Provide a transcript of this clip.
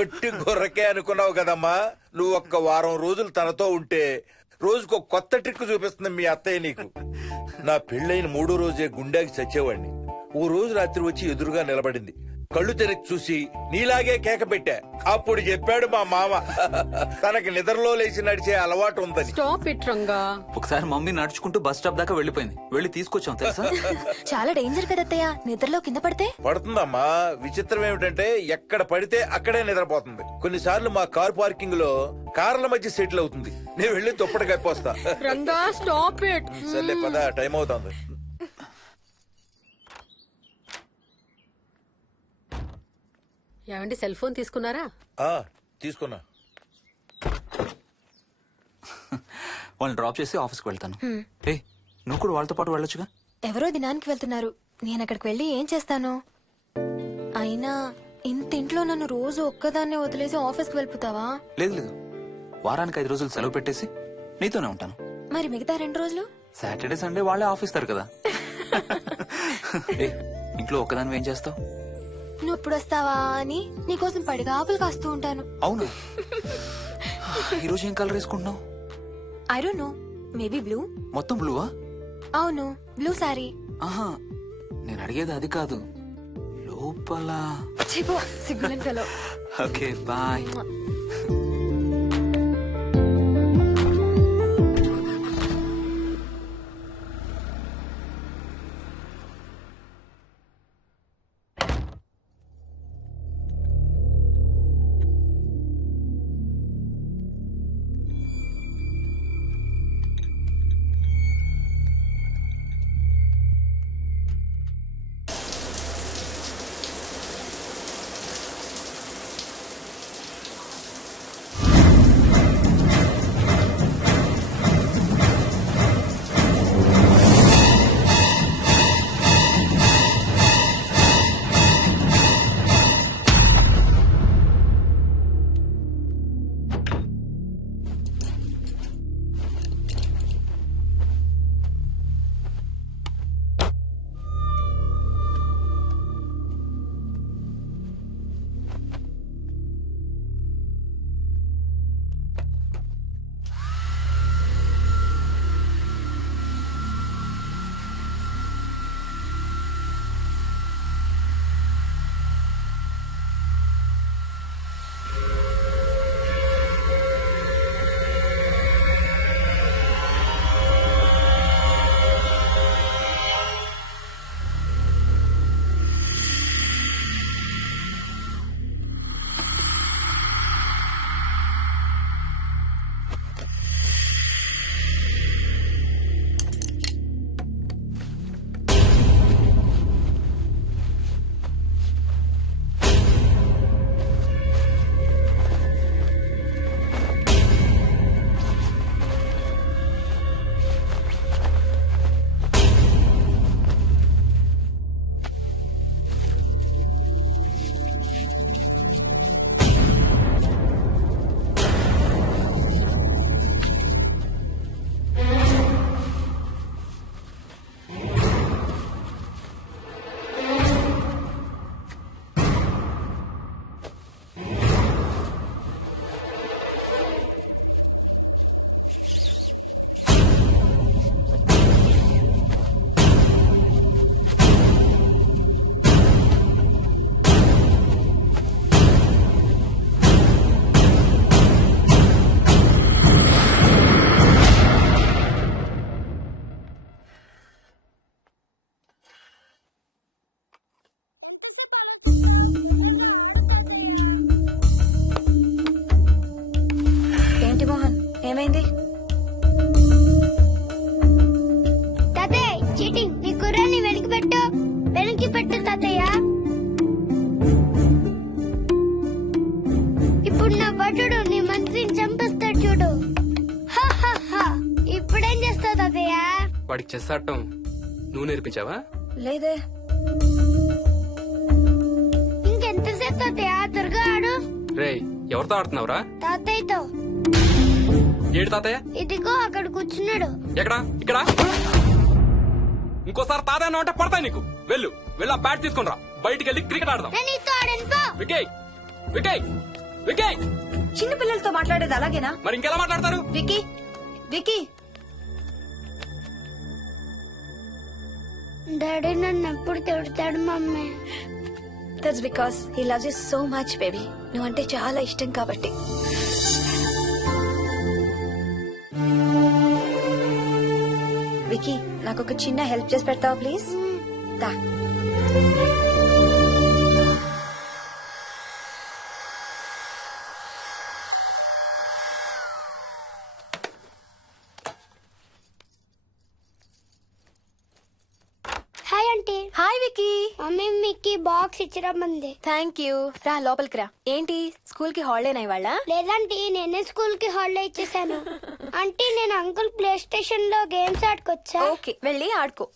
ఒట్టి గొర్రకే అనుకున్నావు కదమ్మా. నువ్వు ఒక్క వారం రోజులు తనతో ఉంటే రోజుకో కొత్త ట్రిక్ చూపిస్తుంది మీ అత్తయ్య నీకు. నా పెళ్ళైన 3వ రోజే గుండెకి చచ్చేవాడిని. ఓ రోజు రాత్రి వచ్చి ఎదురుగా నిలబడింది. కళ్ళు తెరిచి చూసి నీలాగే కేక పెట్టా. అప్పుడు చెప్పాడు మా మామ తనకి నిద్రలో లేచి నడిచే అలవాటు ఉందని. Stop it Ranga. ఒకసారి మమ్మీ నడుచుకుంటూ బస్ స్టాప్ దాకా వెళ్ళిపోయింది. వెళ్ళి తీసుకొచ్చాం తెలుసా. చాలా డేంజర్ కదా అత్తయ్య, నిద్రలో కింద పడితే. పడుతుందమ్మా. విచిత్రం ఏమిటంటే ఎక్కడ పడితే అక్కడే నిద్రపోతుంది. కొన్నిసార్లు మా కార్ పార్కింగ్ లో కార్ల మధ్య సెటిల్ అవుతుంది. నేను వెళ్ళి దుప్పటి కప్పొస్తా. Ranga stop it. సర్లే పద, టైం అవుతుంది. ఏమండి, సెల్ ఫోన్ తీసుకున్నారా? తీసుకున్నా. వాళ్ళని డ్రాప్ చేసి ఆఫీస్కి వెళ్తాను. ఏ నువ్వు కూడా వాళ్ళతో పాటు వెళ్ళొచ్చుగా. ఎవరో దినానికి వెళ్తున్నారు, నేను అక్కడికి వెళ్ళి ఏం చేస్తాను? అయినా ఇంత ఇంట్లో నన్ను రోజు ఒక్కదాన్నే వదిలేసి ఆఫీస్కి వెళ్ళిపోతావా? లేదు లేదు, వారానికి 5 రోజులు సెలవు పెట్టేసి నీతోనే ఉంటాను. మరి మిగతా 2 రోజులు? సాటర్డే సండే వాళ్ళే ఆఫీస్ తారు కదా. ఏ ఇంట్లో ఒక్కదాని ఏం చేస్తావు? నువ్వు ఎప్పుడు వస్తావా అని నీకోసం పడిగా ఆపులు కాస్తూ ఉంటాను. అవును. ఈరోజు ఏం కలర్ వేసుకుంటున్నావు? I don't know, maybe blue. మొత్తం బ్లూవా? అవును, బ్లూ సారీ. ఆహా, నేను అడిగేది అది కాదు, లోపల. సిగ్గులని ఫెలో. Okay boy. ఏమైంది? తాతయ్య చీటింగ్, నీ కుర్రాన్ని వెనక్కి పెట్టు, వెనక్కి పెట్టు తాతయ్య. ఇప్పుడు నా భటుడు నీ మంత్రిని చంపేస్తాడు చూడు. ఇప్పుడేం చేస్తావు తాతయ్య? వాడికి చెస్ ఆడటం నువ్వు నేర్పించావా? లేదే. ఇంకెంతసేపు తాతయ్య? త్వరగా ఆడు. రేయ్, ఎవరితో ఆడుతున్నావురా? తాతయ్యతో. ఏడు తాతయ్య? ఇదిగో అక్కడ కూర్చున్నాడు. ఎక్కడా? ఇక్కడ. ఇంకోసారి తాతయ్య అంటే పడతాయి నీకు. వెళ్ళు, వెళ్ళి ఆ బ్యాట్ తీసుకుని రా, బయటికి వెళ్ళి క్రికెట్ ఆడదాం. నేను నీతో ఆడను పో. వికయ్, వికీ వికీ చిన్న పిల్లలతో మాట్లాడేది అలాగేనా? మరి ఇంకెలా మాట్లాడతారు? వికీ వికీ డాడీ నన్ను ఎప్పుడు తిడతాడు mummy. That's because he loves you so much baby. నువ్వంటే చాలా ఇష్టం కాబట్టి. వికీ నాకు ఒక చిన్న హెల్ప్ చేసి పెడతావా ప్లీజ్? దా. Hi aunty. Hi Vicky. Mummy మీకు బాక్స్ ఇచ్చిరమ్మంది. Thank you. రా లోపలికి రా. ఏంటి స్కూల్ కి హాలిడేనా ఇవాళ? లేదంటే నేనే స్కూల్ కి హాలిడే ఇచ్చేసాను. అంటే నేను అంకుల్ ప్లే స్టేషన్ లో గేమ్స్ ఆడుకొచ్చా. ఓకే వెళ్ళి ఆడుకో.